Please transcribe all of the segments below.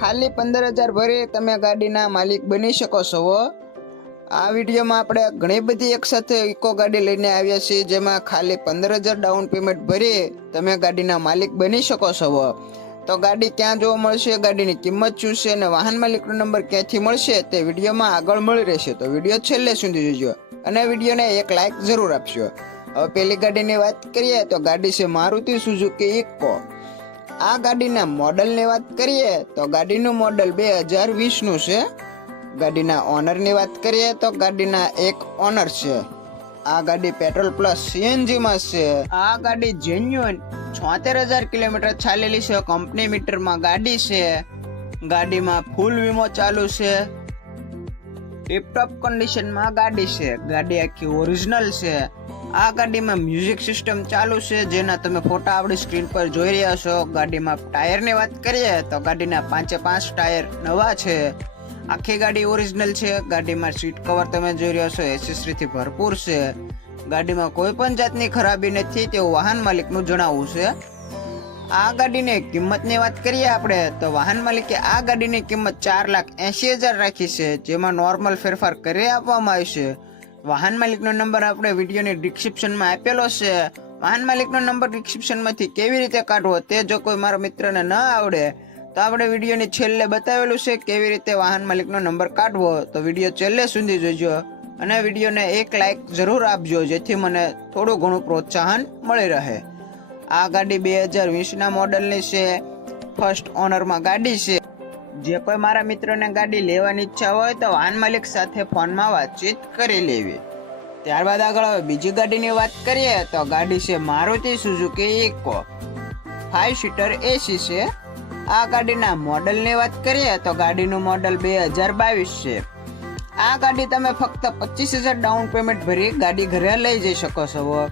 ખાલી પંદર હજાર ભરી તમે ગાડીના માલિક બની શકો છો આ વિડીયોમાં આપણે ઘણી બધી એક સાથે ઇકો ગાડી લઈને આવ્યા છીએ, જેમાં ખાલી પંદર હજાર ડાઉન પેમેન્ટ ભરી તમે ગાડીના માલિક બની શકો છો તો ગાડી ક્યાં જોવા મળશે, ગાડીની કિંમત શું છે અને વાહન માલિકનો નંબર ક્યાંથી મળશે તે વિડીયોમાં આગળ મળી રહેશે. તો વીડિયો છેલ્લે સુધી જોજો અને વિડીયોને એક લાઇક જરૂર આપશો હવે પેલી ગાડીની વાત કરીએ તો ગાડી છે મારુતિ સુઝુકી ઇકો. આ ગાડીના મોડલની વાત કરીએ તો ગાડીનું મોડલ બે હજાર વીસનું છે. ગાડીના ઓનરની વાત કરીએ તો ગાડીના એક ઓનર છે. આ ગાડી પેટ્રોલ પ્લસ સીએનજીમાં છે. આ ગાડી જેન્યુઅન છોતેર હજાર કિલોમીટર ચાલેલી છે. કંપની મીટરમાં ગાડી છે. ગાડીમાં ફૂલ વીમો ચાલુ છે. ટીપટોપ કન્ડિશનમાં ગાડી છે. ગાડી આખી ઓરિજિનલ છે. આ ગાડીમાં મ્યુઝિક સિસ્ટમ ચાલુ છે, જેના તમે ફોટા આપણી સ્ક્રીન પર જોઈ રહ્યા છો. ગાડીમાં ટાયરની વાત કરીએ, તો ગાડીના પાંચે પાંચ ટાયર નવા છે. આખી ગાડી ઓરિજિનલ છે. ગાડીમાં સીટ કવર તમે જોઈ રહ્યા છો એસેસરીથી ભરપૂર છે. ગાડીમાં કોઈ પણ જાતની ખરાબી નથી, તેવું વાહન માલિકનું જણાવવું છે. આ ગાડીની કિંમતની વાત કરીએ આપણે, તો વાહન માલિકે આ ગાડીની કિંમત ચાર લાખ એંશી હજાર રાખી છે, જેમાં નોર્મલ ફેરફાર કરી આપવામાં આવશે વાહન માલિકનો નંબર આપણે વિડીયોની ડિસ્ક્રિપ્શનમાં આપેલો છે. વાહન માલિકનો નંબર ડિસ્ક્રિપ્શનમાંથી કેવી રીતે કાઢવો તે જો કોઈ મારા મિત્રને ન આવડે, તો આપણે વિડીયોની છેલ્લે બતાવેલું છે કેવી રીતે વાહન માલિકનો નંબર કાઢવો, તો વીડિયો છેલ્લે સુધી જોજો. અને વિડીયોને એક લાઇક જરૂર આપજો, જેથી મને થોડું ઘણું પ્રોત્સાહન મળી રહે. આ ગાડી બે હજાર વીસના મોડલની છે. ફર્સ્ટ ઓનરમાં ગાડી છે. જે કોઈ મારા મિત્રોને ગાડી લેવાની ઈચ્છા હોય તો વાહન માલિક સાથે ફોનમાં વાતચીત કરી લેવી. ત્યારબાદ આગળ હવે બીજી ગાડીની વાત કરીએ તો ગાડી છે Maruti Suzuki Eco. Five seater AC છે. આ ગાડીના મોડલની વાત કરીએ તો ગાડીનું મોડલ બે હજાર બાવીસ છે. આ ગાડી તમે ફક્ત પચીસ હજાર ડાઉન પેમેન્ટ ભરી ગાડી ઘરે લઈ જઈ શકો છો.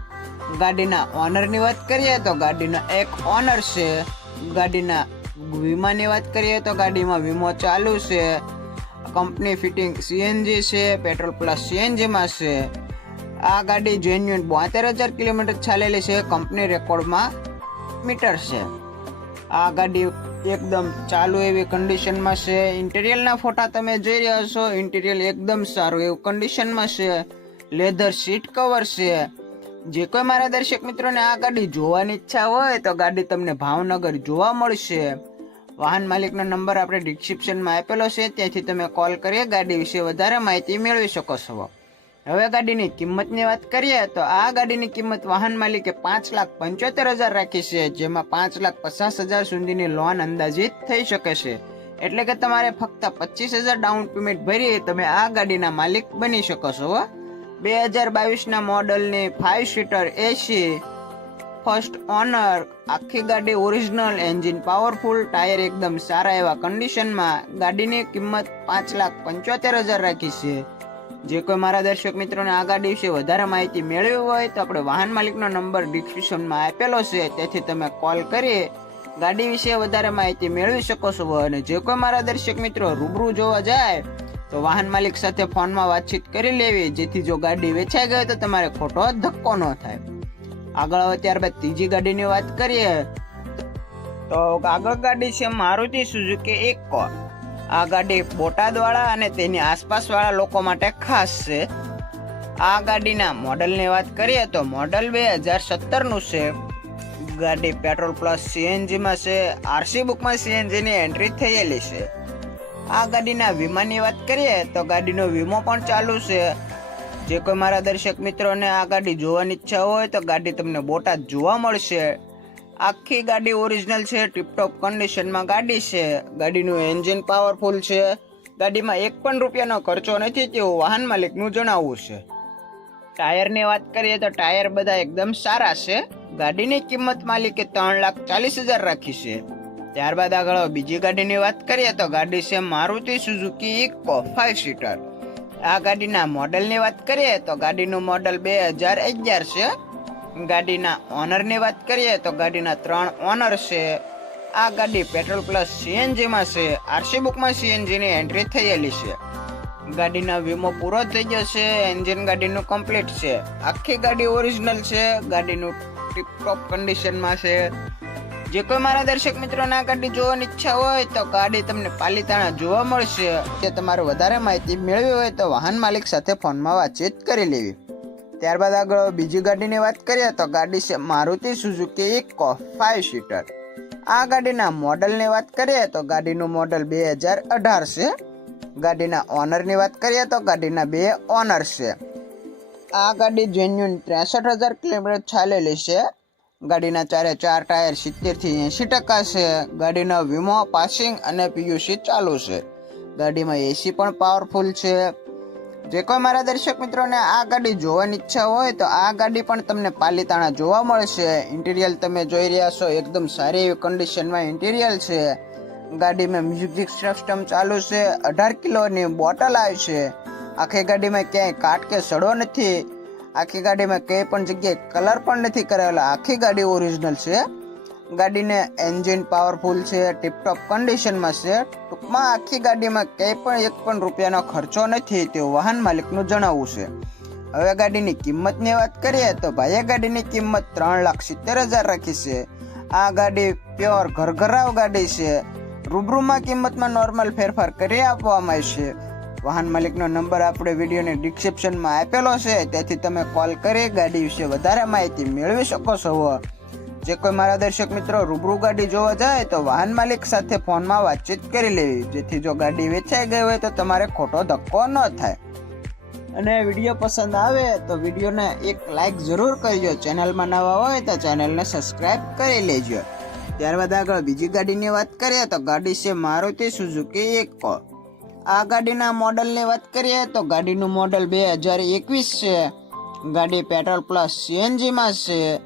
ગાડીના ઓનરની વાત કરીએ તો ગાડીનો એક ઓનર છે. ગાડીના વીમાની વાત કરીએ તો ગાડીમાં વીમો ચાલુ છે. કંપની ફિટિંગ સીએનજી છે, પેટ્રોલ પ્લસ સીએનજીમાં છે. આ ગાડી જેન્યુઅન બોતેર હજાર કિલોમીટર ચાલેલી છે, કંપની રેકોર્ડમાં મીટર છે. આ ગાડી એકદમ ચાલુ એવી કન્ડિશનમાં છે. ઇન્ટિરિયરના ફોટા તમે જોઈ રહ્યા છો ઇન્ટિરિયલ એકદમ સારું એવું કન્ડિશનમાં છે. લેધર સીટ કવર છે. જે કોઈ મારા દર્શક મિત્રોને આ ગાડી જોવાની ઈચ્છા હોય તો ગાડી તમને ભાવનગર જોવા મળશે. વાહન માલિકનો નંબર આપણે ડિસ્ક્રિપ્શનમાં આપેલો છે. ત્યાંથી તમે કોલ કરી ગાડી વિશે વધારે માહિતી મેળવી શકો છો. હવે ગાડીની કિંમતની વાત કરીએ તો આ ગાડીની કિંમત વાહન માલિકે પાંચ લાખ પંચોતેર હજાર રાખી છે, જેમાં પાંચ લાખ પચાસ હજાર સુધીની લોન અંદાજિત થઈ શકે છે. એટલે કે તમારે ફક્ત પચીસ હજાર ડાઉન પેમેન્ટ ભરી તમે આ ગાડીના માલિક બની શકો છો. બે હજાર બાવીસના મોડલની five seater AC first owner. આખી ગાડી ઓરિજિનલ એન્જિન, પાવરફુલ ટાયર એકદમ સારા એવા કન્ડિશનમાં ગાડીની કિંમત પાંચ લાખ પંચોતેર હજાર રાખી છે. જે કોઈ મારા દર્શક મિત્રોને આ ગાડી વિશે વધારે માહિતી મેળવી હોય તો આપણે વાહન માલિકનો નંબર ડિસ્ક્રિપ્શનમાં આપેલો છે. તેથી તમે કોલ કરી, ગાડી વિશે વધારે માહિતી મેળવી શકો છો. અને જે કોઈ મારા દર્શક મિત્રો રૂબરૂ જોવા જાય, તો વાહન માલિક સાથે ફોનમાં વાતચીત કરી લેવી. જેથી જો ગાડી વેચાઈ ગઈ તો તમારે ખોટો ધક્કો ન થાય. આગળ હવે ત્યારબાદ ત્રીજી ગાડીની વાત કરીએ, તો આગળ ગાડી છે મારુતિ સુઝુકી ઇકો આ ગાડી બોટાદવાળા અને તેની આસપાસવાળા લોકો માટે ખાસ છે. આ ગાડીના મોડલની વાત કરીએ તો મોડલ બે હજાર સત્તરનું છે. ગાડી પેટ્રોલ પ્લસ સીએનજીમાં છે, આરસી બુકમાં સીએનજીની એન્ટ્રી થયેલી છે. આ ગાડીના વીમાની વાત કરીએ તો ગાડીનો વીમો પણ ચાલુ છે. જે કોઈ મારા દર્શક મિત્રોને આ ગાડી જોવાની ઈચ્છા હોય તો ગાડી તમને બોટાદ જોવા મળશે. આખી ગાડી ઓરિજિનલ છે ટીપટોપ કન્ડિશનમાં ગાડી છે. ગાડીનું એન્જિન પાવરફુલ છે. ગાડીમાં એક પણ રૂપિયાનો ખર્ચો નથી તેવું વાહન માલિકનું જણાવવું છે. ટાયરની વાત કરીએ તો ટાયર બધા એકદમ સારા છે. ગાડીની કિંમત માલિકે ત્રણ લાખ ચાલીસ હજાર રાખી છે. ત્યારબાદ આગળ બીજી ગાડીની વાત કરીએ તો ગાડી છે Maruti Suzuki Eco five seater આ ગાડીના મોડલની વાત કરીએ તો ગાડીનું મોડલ બે હજાર અગિયાર છે. ગાડીના ઓનરની વાત કરીએ તો ગાડીના ત્રણ ઓનર છે. આ ગાડી પેટ્રોલ પ્લસ સીએનજીમાં છે. આરસી બુકમાં સીએનજીની એન્ટ્રી થયેલી છે. ગાડીના વીમો પૂરો થઈ ગયો છે એન્જિન ગાડીનું કમ્પ્લીટ છે. આખી ગાડી ઓરિજિનલ છે, ગાડીનું ટીપટોપ કન્ડિશનમાં છે. જે કોઈ મારા દર્શક મિત્રો ના ગાડી જોવાની ઈચ્છા હોય તો ગાડી તમને પાલીતાણા જોવા મળશે. જે તમારે વધારે માહિતી મેળવી હોય તો વાહન માલિક સાથે ફોનમાં વાતચીત કરી લેવી. ત્યારબાદ આગળ બીજી ગાડીની વાત કરીએ તો ગાડી છે Maruti Suzuki Eco five seater. આ ગાડીના મોડલની વાત કરીએ તો ગાડીનું મોડલ બે હજાર અઢાર છે. ગાડીના ઓનરની વાત કરીએ તો ગાડીના બે ઓનર છે. આ ગાડી જેન્યુન ત્રેસઠ હજાર કિલોમીટર ચાલેલી છે. ગાડીના ચારે ચાર ટાયર સિત્તેરથી એંશી ટકા છે. ગાડીનો વીમો, પાસિંગ અને પીયુસી ચાલુ છે. ગાડીમાં એસી પણ પાવરફુલ છે. જે કોઈ મારા દર્શક મિત્રોને આ ગાડી જોવાની ઈચ્છા હોય તો આ ગાડી પણ તમને પાલીતાણા જોવા મળશે. ઇન્ટિરિયલ તમે જોઈ રહ્યા છો, એકદમ સારી એવી કન્ડિશનમાં ઇન્ટિરિયર છે. ગાડીમાં મ્યુઝિક સિસ્ટમ ચાલુ છે. અઢાર કિલોની બોટલ આવી છે. આખી ગાડીમાં ક્યાંય કાટ કે સડો નથી. આખી ગાડીમાં કંઈ પણ જગ્યાએ કલર પણ નથી કરાવેલો. આખી ગાડી ઓરિજિનલ છે. ગાડીને એન્જિન પાવરફુલ છે ટીપટોપ કન્ડિશનમાં છે. ટૂંકમાં આખી ગાડીમાં કંઈ પણ એક પણ રૂપિયાનો ખર્ચો નથી તેવું વાહન માલિકનું જણાવવું છે. હવે ગાડીની કિંમતની વાત કરીએ તો ભાઈએ ગાડીની કિંમત ત્રણ લાખ સિત્તેર હજાર રાખી છે. આ ગાડી પ્યોર ઘરઘરાવ ગાડી છે. રૂબરૂમાં કિંમતમાં નોર્મલ ફેરફાર કરી આપવામાં આવશે વાહન માલિકનો નંબર આપણે વિડીયોની ડિસ્ક્રિપ્શનમાં આપેલો છે, તેથી તમે કોલ કરી ગાડી વિશે વધારે માહિતી મેળવી શકો છો. જે કોઈ મારા દર્શક મિત્રો રૂબરૂ ગાડી જોવા જાય, તો વાહન માલિક સાથે ફોનમાં વાતચીત કરી લેવી. જેથી જો ગાડી વેચાઈ ગઈ હોય, તો તમારે ખોટો ધક્કો ન થાય. અને વીડિયો પસંદ આવે, તો વિડીયોને એક લાઇક જરૂર કરજો. ચેનલમાં નવા હોય, તો ચેનલને સબસ્ક્રાઇબ કરી લેજો. ત્યારબાદ આગળ બીજી ગાડીની વાત કરીએ, તો ગાડી છે મારુતિ સુઝુકી એકો આ ગાડીના મોડલની વાત કરીએ તો ગાડીનું મોડલ બે હજાર એકવીસ છે. ગાડી પેટ્રોલ પ્લસ સીએનજીમાં છે.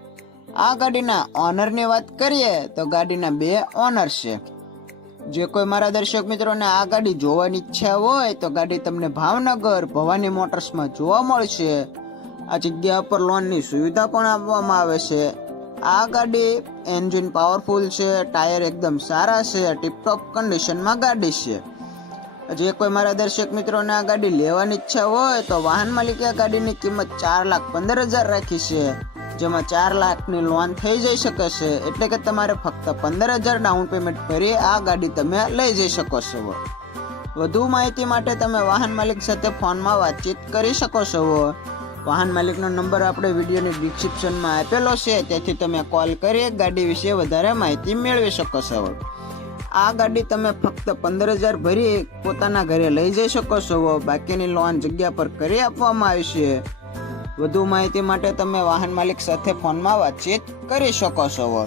આ ગાડીના ઓનરની વાત કરીએ તો ગાડીના બે ઓનર છે. જે કોઈ મારા દર્શક મિત્રોને આ ગાડી જોવાની ઈચ્છા હોય તો ગાડી તમને ભાવનગર ભવાની મોટર્સમાં જોવા મળશે. આ જગ્યા પર લોનની સુવિધા પણ આપવામાં આવે છે. આ ગાડી એન્જિન પાવરફુલ છે, ટાયર એકદમ સારા છે, ટીપટોપ કન્ડિશનમાં ગાડી છે. જે કોઈ મારા દર્શક મિત્રોને આ ગાડી લેવાની ઈચ્છા હોય તો વાહન માલિકે આ ગાડીની કિંમત ચાર લાખ પંદર હજાર રાખી છે. જેમાં ચાર લાખની લોન થઈ જઈ શકે છે. એટલે કે તમારે ફક્ત પંદર હજાર ડાઉન પેમેન્ટ ભરી આ ગાડી તમે લઈ જઈ શકો છો. વધુ માહિતી માટે તમે વાહન માલિક સાથે ફોનમાં વાતચીત કરી શકો છો. વાહન માલિકનો નંબર આપણે વિડીયોની ડિસ્ક્રિપ્શનમાં આપેલો છે. તેથી તમે કોલ કરી ગાડી વિશે વધારે માહિતી મેળવી શકો છો. આ ગાડી તમે ફક્ત પંદર હજાર ભરી પોતાના ઘરે લઈ જઈ શકો છો. બાકીની લોન જગ્યા પર કરી આપવામાં આવશે. વધુ માહિતી માટે તમે વાહન માલિક સાથે ફોનમાં વાતચીત કરી શકો છો.